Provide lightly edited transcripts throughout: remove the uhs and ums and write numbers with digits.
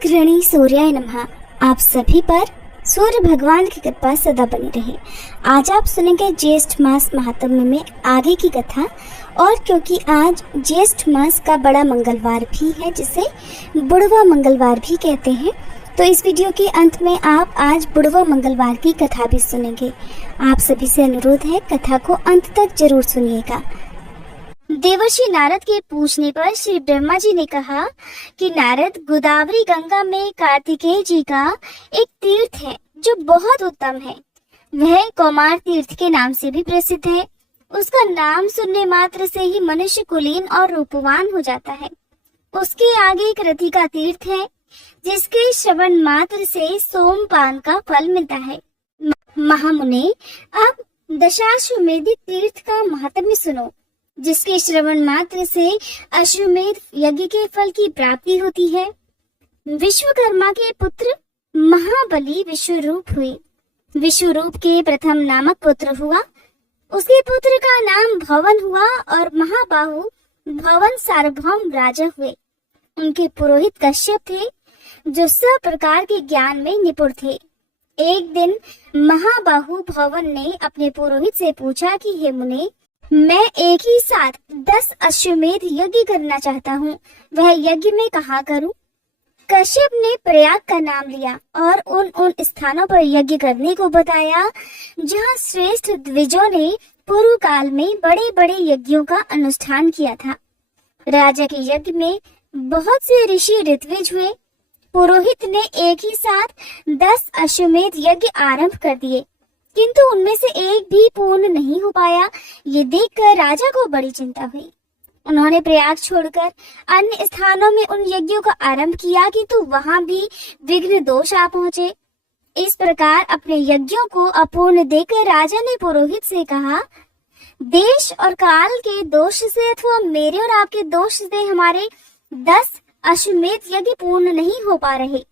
घृणी सूर्याय नमः। आप सभी पर सूर्य भगवान की कृपा सदा बनी रहे। आज आप सुनेंगे ज्येष्ठ मास महात्म्य में आगे की कथा। और क्योंकि आज ज्येष्ठ मास का बड़ा मंगलवार भी है, जिसे बुढ़वा मंगलवार भी कहते हैं, तो इस वीडियो के अंत में आप आज बुढ़वा मंगलवार की कथा भी सुनेंगे। आप सभी से अनुरोध है, कथा को अंत तक जरूर सुनिएगा। देवर्षि नारद के पूछने पर श्री ब्रह्मा जी ने कहा कि नारद, गोदावरी गंगा में कार्तिकेय जी का एक तीर्थ है जो बहुत उत्तम है। वह कौमार तीर्थ के नाम से भी प्रसिद्ध है। उसका नाम सुनने मात्र से ही मनुष्य कुलीन और रूपवान हो जाता है। उसके आगे एक रति का तीर्थ है जिसके श्रवण मात्र से सोमपान का फल मिलता है। महामुने, अब दशाश्वमेधिक तीर्थ का महात्म्य सुनो, जिसके श्रवण मात्र से अश्वमेध यज्ञ के फल की प्राप्ति होती है। विश्वकर्मा के पुत्र महाबली विश्वरूप हुए। विश्वरूप के प्रथम नामक पुत्र हुआ। उसके पुत्र का नाम भवन हुआ और महाबाहु भवन सार्वभौम राजा हुए। उनके पुरोहित कश्यप थे, जो सब प्रकार के ज्ञान में निपुण थे। एक दिन महाबाहु भवन ने अपने पुरोहित से पूछा कि हे मुने, मैं एक ही साथ 10 अश्वमेध यज्ञ करना चाहता हूँ, वह यज्ञ में कहाँ करूँ? कश्यप ने प्रयाग का नाम लिया और उन स्थानों पर यज्ञ करने को बताया जहाँ श्रेष्ठ द्विजों ने पूर्व काल में बड़े बड़े यज्ञों का अनुष्ठान किया था। राजा के यज्ञ में बहुत से ऋषि ऋत्विज हुए। पुरोहित ने एक ही साथ 10 अश्वमेध यज्ञ आरंभ कर दिए, किंतु उनमें से एक भी पूर्ण नहीं हो पाया। ये देखकर राजा को बड़ी चिंता हुई। उन्होंने प्रयाग छोड़कर अन्य स्थानों में उन यज्ञों का आरंभ किया, किंतु वहां भी विघ्न दोष आ पहुंचे। इस प्रकार अपने यज्ञों को अपूर्ण देखकर राजा ने पुरोहित से कहा, देश और काल के दोष से अथवा मेरे और आपके दोष से हमारे 10 अश्वमेध यज्ञ पूर्ण नहीं हो पा रहे।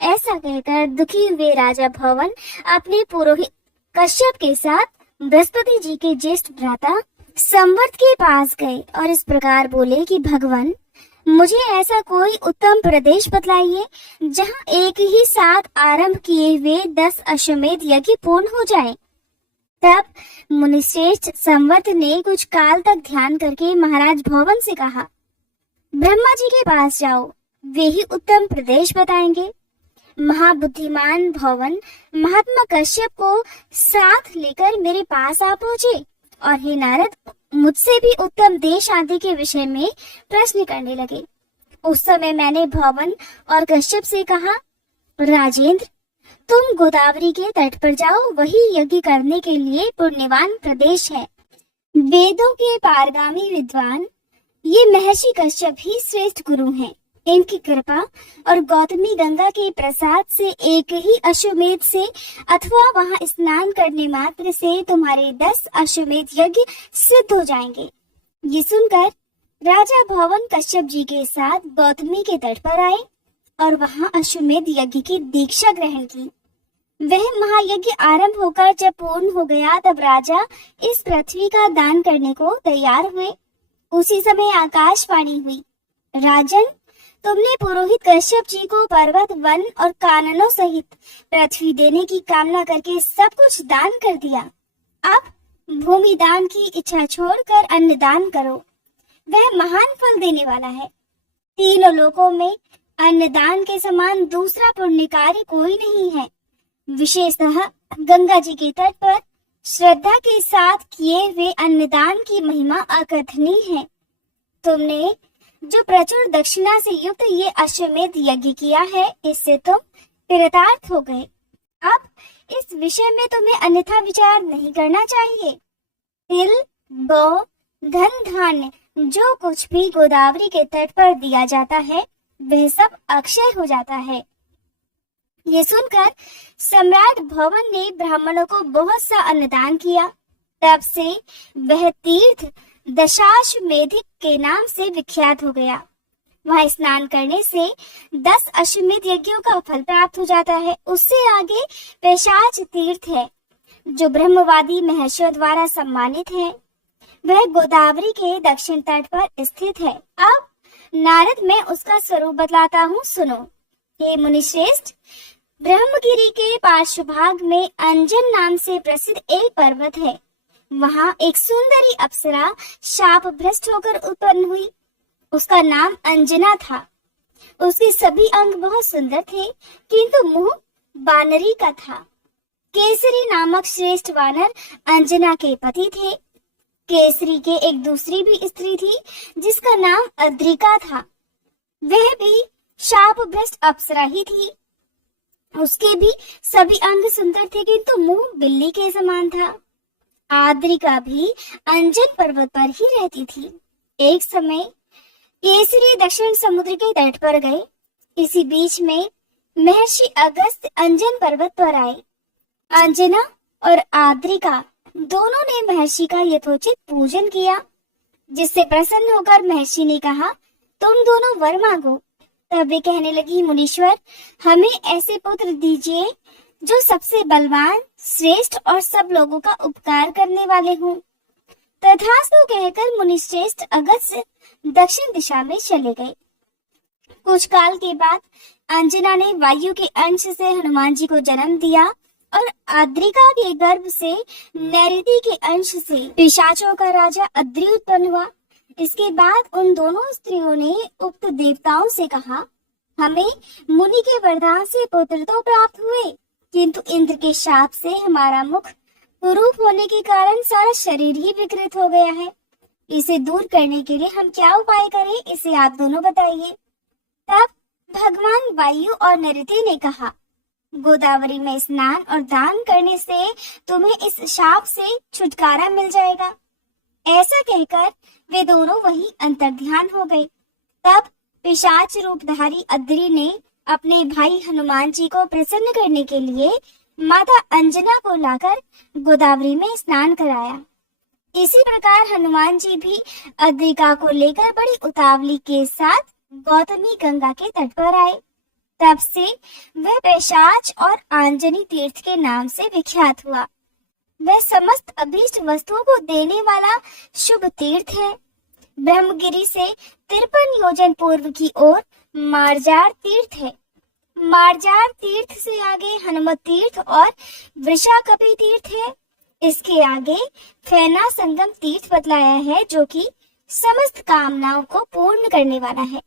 ऐसा कहकर दुखी हुए राजा भवन अपने पुरोहित कश्यप के साथ बृहस्पति जी के ज्येष्ठ भ्राता संवर्त के पास गए और इस प्रकार बोले कि भगवान, मुझे ऐसा कोई उत्तम प्रदेश बतलाइए जहां एक ही साथ आरंभ किए हुए 10 अश्वमेध यज्ञ पूर्ण हो जाएं। तब मुनिश्रेष्ठ संवर्त ने कुछ काल तक ध्यान करके महाराज भवन से कहा, ब्रह्मा जी के पास जाओ, वे ही उत्तम प्रदेश बताएंगे। महाबुद्धिमान भवन महात्मा कश्यप को साथ लेकर मेरे पास आ पहुंचे और हे नारद, मुझसे भी उत्तम देश आदि के विषय में प्रश्न करने लगे। उस समय मैंने भवन और कश्यप से कहा, राजेंद्र, तुम गोदावरी के तट पर जाओ, वही यज्ञ करने के लिए पुण्यवान प्रदेश है। वेदों के पारगामी विद्वान ये महर्षि कश्यप ही श्रेष्ठ गुरु हैं। इनकी कृपा और गौतमी गंगा के प्रसाद से एक ही अश्वमेध से अथवा वहां स्नान करने मात्र से तुम्हारे 10 अश्वमेध यज्ञ सिद्ध हो जाएंगे। ये सुनकर राजा भवन कश्यप जी के साथ गौतमी के तट पर आए और वहां अश्वमेध यज्ञ की दीक्षा ग्रहण की। वह महायज्ञ आरंभ होकर जब पूर्ण हो गया, तब राजा इस पृथ्वी का दान करने को तैयार हुए। उसी समय आकाशवाणी हुई, राजन, तुमने पुरोहित कश्यप जी को पर्वत, वन और काननों सहित पृथ्वी देने की कामना करके सब कुछ दान कर दिया। अब भूमि दान की इच्छा छोड़कर अन्न दान करो, वह महान फल देने वाला है। तीनों लोकों में अन्न दान के समान दूसरा पुण्य कार्य कोई नहीं है। विशेषतः गंगा जी के तट पर श्रद्धा के साथ किए हुए अन्नदान की महिमा अकथनीय है। तुमने जो प्रचुर दक्षिणा से युक्त ये अश्वमेध यज्ञ किया है, इससे तुम कृतार्थ हो गए। अब इस विषय में तुम्हें अन्यथा विचार नहीं करना चाहिए। तिल, गौ, धन, धान्य, जो कुछ भी गोदावरी के तट पर दिया जाता है, वह सब अक्षय हो जाता है। ये सुनकर सम्राट भवन ने ब्राह्मणों को बहुत सा अन्नदान किया। तब से वह तीर्थ दशाश्वमेधिक के नाम से विख्यात हो गया। वहां स्नान करने से 10 अश्वमेध यज्ञों का फल प्राप्त हो जाता है। उससे आगे पेशाच तीर्थ है, जो ब्रह्मवादी महर्षियों द्वारा सम्मानित है। वह गोदावरी के दक्षिण तट पर स्थित है। अब नारद, मैं उसका स्वरूप बतलाता हूँ, सुनो। हे मुनिश्रेष्ठ, ब्रह्मगिरी के पार्श्वभाग में अंजन नाम से प्रसिद्ध एक पर्वत है। वहां एक सुंदरी अप्सरा शाप भ्रष्ट होकर उत्पन्न हुई। उसका नाम अंजना था। उसके सभी अंग बहुत सुंदर थे, किंतु मुंह बानरी का था। केसरी नामक श्रेष्ठ वानर अंजना के पति थे। केसरी के एक दूसरी भी स्त्री थी जिसका नाम अद्रिका था। वह भी शाप भ्रष्ट अप्सरा ही थी। उसके भी सभी अंग सुंदर थे, किंतु मुंह बिल्ली के समान था। आद्रिका भी अंजन पर्वत पर ही रहती थी। एक समय केसरी दक्षिण समुद्र के तट पर गए। इसी बीच में महर्षि अगस्त्य अंजन पर्वत पर आए। अंजना और आद्रिका दोनों ने महर्षि का यथोचित पूजन किया, जिससे प्रसन्न होकर महर्षि ने कहा, तुम दोनों वर मांगो। तब वे कहने लगी, मुनीश्वर, हमें ऐसे पुत्र दीजिए जो सबसे बलवान, श्रेष्ठ और सब लोगों का उपकार करने वाले हों। तथास्तु कहकर मुनिश्रेष्ठ अगस्त्य दक्षिण दिशा में चले गए। कुछ काल के बाद अंजना ने वायु के अंश से हनुमान जी को जन्म दिया और आद्रिका के गर्भ से नैऋति के अंश से पिशाचों का राजा अद्रि उत्पन्न हुआ। इसके बाद उन दोनों स्त्रियों ने उक्त देवताओं से कहा, हमें मुनि के वरदान से पुत्र तो प्राप्त हुए, किंतु इंद्र के शाप से हमारा मुख कुरूप होने के कारण सारा शरीर ही विकृत हो गया है। इसे दूर करने के लिए हम क्या उपाय करें, इसे आप दोनों बताइए। तब भगवान वायु और नैऋति ने कहा, गोदावरी में स्नान और दान करने से तुम्हें इस शाप से छुटकारा मिल जाएगा। ऐसा कहकर वे दोनों वहीं अंतर्ध्यान हो गए। तब पिशाच रूपधारी अद्रि ने अपने भाई हनुमान जी को प्रसन्न करने के लिए माता अंजना को लाकर गोदावरी में स्नान कराया। इसी प्रकार हनुमान जी भी अद्रिका को लेकर बड़ी उतावली के साथ गौतमी गंगा के तट पर आए। तब से वह पिशाच और आंजनी तीर्थ के नाम से विख्यात हुआ। वह समस्त अभीष्ट वस्तुओं को देने वाला शुभ तीर्थ है। ब्रह्मगिरी से 53 योजन पूर्व की ओर मार्जार तीर्थ है। मार्जार तीर्थ से आगे हनुमत तीर्थ और वृषाकपि तीर्थ है। इसके आगे फैना संगम तीर्थ बतलाया है, जो कि समस्त कामनाओं को पूर्ण करने वाला है।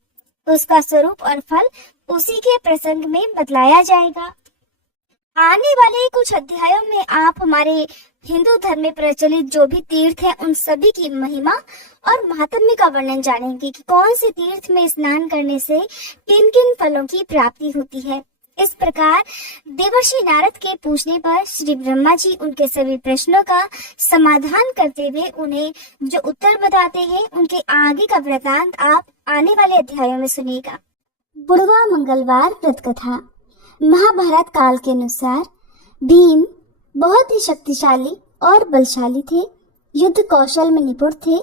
उसका स्वरूप और फल उसी के प्रसंग में बतलाया जाएगा। आने वाले कुछ अध्यायों में आप हमारे हिंदू धर्म में प्रचलित जो भी तीर्थ है उन सभी की महिमा और महात्म्य का वर्णन जानेंगे कि कौन से तीर्थ में स्नान करने से किन किन फलों की प्राप्ति होती है। इस प्रकार देवर्षि नारद के पूछने पर श्री ब्रह्मा जी उनके सभी प्रश्नों का समाधान करते हुए उन्हें जो उत्तर बताते हैं, उनके आगे का वृतांत आप आने वाले अध्यायों में सुनिएगा। बुढ़वा मंगलवार व्रत कथा। महाभारत काल के अनुसार भीम बहुत ही शक्तिशाली और बलशाली थे। युद्ध कौशल में निपुण थे।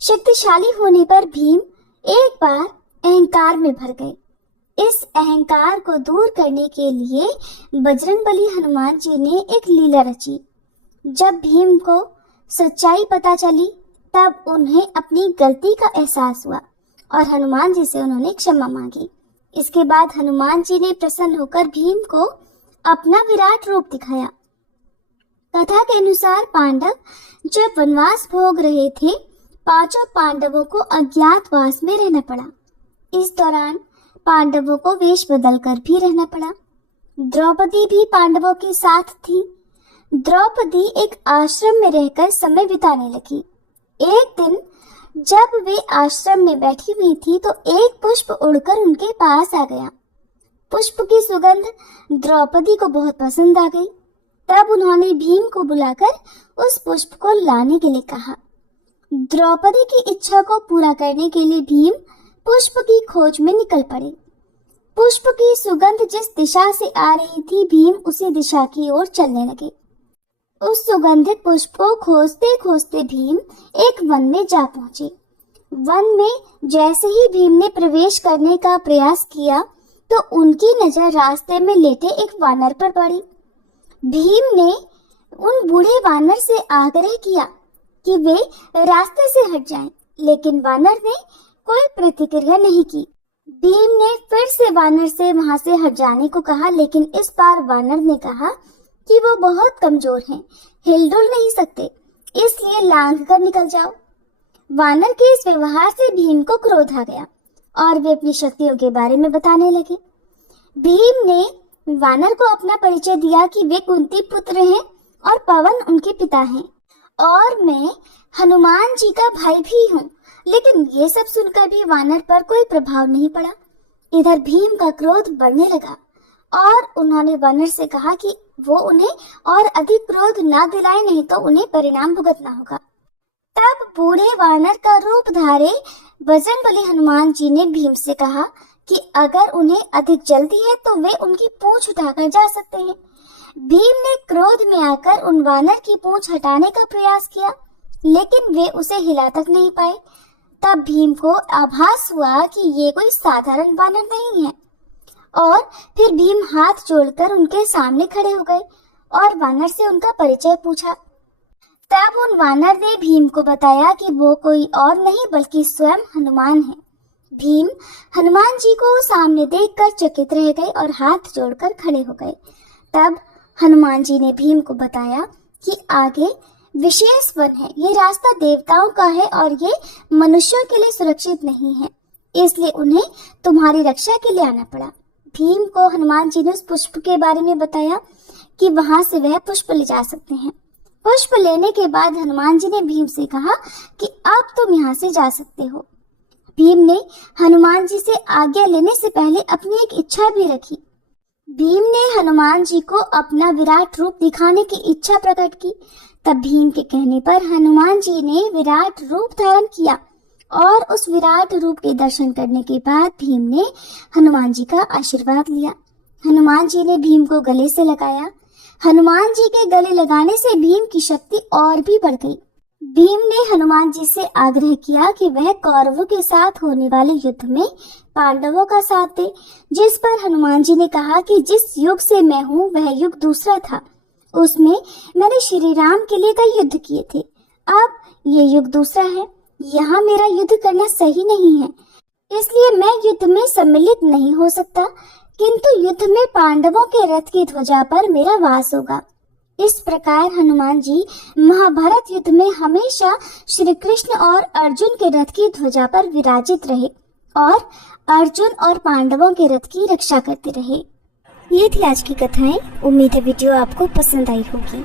शक्तिशाली होने पर भीम एक बार अहंकार में भर गए। इस अहंकार को दूर करने के लिए बजरंगबली हनुमान जी ने एक लीला रची। जब भीम को सच्चाई पता चली तब उन्हें अपनी गलती का एहसास हुआ और हनुमान जी से उन्होंने क्षमा मांगी। इसके बाद हनुमान जी ने प्रसन्न होकर भीम को अपना विराट रूप दिखाया। कथा के अनुसार पांडव जब वनवास भोग रहे थे, पांचों पांडवों को अज्ञातवास में रहना पड़ा। इस दौरान पांडवों को वेश बदलकर भी रहना पड़ा। द्रौपदी भी पांडवों के साथ थी। द्रौपदी एक आश्रम में रहकर समय बिताने लगी। एक दिन जब वे आश्रम में बैठी हुई थी तो एक पुष्प उड़कर उनके पास आ गया। पुष्प की सुगंध द्रौपदी को बहुत पसंद आ गई। तब उन्होंने भीम को बुलाकर उस पुष्प को लाने के लिए कहा। द्रौपदी की इच्छा को पूरा करने के लिए भीम पुष्प की खोज में निकल पड़े। पुष्प की सुगंध जिस दिशा से आ रही थी, भीम उसी दिशा की ओर चलने लगे। उस सुगंधित पुष्प को खोजते खोजते भीम एक वन में जा पहुंचे। वन में जैसे ही भीम ने प्रवेश करने का प्रयास किया तो उनकी नजर रास्ते में लेटे एक वानर पर पड़ी। भीम ने उन बूढ़े वानर से आग्रह किया कि वे रास्ते से हट जाएं, लेकिन वानर ने कोई प्रतिक्रिया नहीं की। भीम ने फिर से वानर से वहां से हट जाने को कहा, लेकिन इस बार वानर ने कहा कि वो बहुत कमजोर हैं, हिलडुल नहीं सकते, इसलिए लांघ कर निकल जाओ। वानर के इस व्यवहार से भीम को क्रोध आ गया और वे अपनी शक्तियों के बारे में बताने लगे। भीम ने वानर को अपना परिचय दिया कि वे कुंती पुत्र हैं और पवन उनके पिता हैं और मैं हनुमान जी का भाई भी हूँ। लेकिन ये सब सुनकर भी वानर पर कोई प्रभाव नहीं पड़ा। इधर भीम का क्रोध बढ़ने लगा और उन्होंने वानर से कहा कि वो उन्हें और अधिक क्रोध ना दिलाए, नहीं तो उन्हें परिणाम भुगतना होगा। तब बूढ़े वानर का रूप धारे बजरंगबली हनुमान जी ने भीम से कहा कि अगर उन्हें अधिक जल्दी है तो वे उनकी पूंछ उठाकर जा सकते हैं। भीम ने क्रोध में आकर उन वानर की पूंछ हटाने का प्रयास किया, लेकिन वे उसे हिला तक नहीं पाए। तब भीम को आभास हुआ कि ये कोई साधारण वानर नहीं है और फिर भीम हाथ जोड़कर उनके सामने खड़े हो गए और वानर से उनका परिचय पूछा। तब उन वानर ने भीम को बताया कि वो कोई और नहीं बल्कि स्वयं हनुमान है। भीम हनुमान जी को सामने देखकर चकित रह गए और हाथ जोड़कर खड़े हो गए। तब हनुमान जी ने भीम को बताया कि आगे विशेष वन है, ये रास्ता देवताओं का है और ये मनुष्यों के लिए सुरक्षित नहीं है, इसलिए उन्हें तुम्हारी रक्षा के लिए आना पड़ा। भीम को हनुमान जी ने उस पुष्प के बारे में बताया कि वहां से वह पुष्प ले जा सकते हैं। पुष्प लेने के बाद हनुमान जी ने भीम से कहा कि अब तुम यहाँ से जा सकते हो। भीम ने हनुमान जी से आज्ञा लेने से पहले अपनी एक इच्छा भी रखी। भीम ने हनुमान जी को अपना विराट रूप दिखाने की इच्छा प्रकट की। तब भीम के कहने पर हनुमान जी ने विराट रूप धारण किया और उस विराट रूप के दर्शन करने के बाद भीम ने हनुमान जी का आशीर्वाद लिया। हनुमान जी ने भीम को गले से लगाया। हनुमान जी के गले लगाने से भीम की शक्ति और भी बढ़ गई। भीम ने हनुमान जी से आग्रह किया कि वह कौरवों के साथ होने वाले युद्ध में पांडवों का साथ दे, जिस पर हनुमान जी ने कहा कि जिस युग से मैं हूँ वह युग दूसरा था, उसमें मैंने श्री राम के लिए कई युद्ध किए थे, अब ये युग दूसरा है, यहाँ मेरा युद्ध करना सही नहीं है, इसलिए मैं युद्ध में सम्मिलित नहीं हो सकता, किंतु युद्ध में पांडवों के रथ की ध्वजा पर मेरा वास होगा। इस प्रकार हनुमान जी महाभारत युद्ध में हमेशा श्री कृष्ण और अर्जुन के रथ की ध्वजा पर विराजित रहे और अर्जुन और पांडवों के रथ की रक्षा करते रहे। ये थी आज की कथाएं। उम्मीद है वीडियो आपको पसंद आई होगी।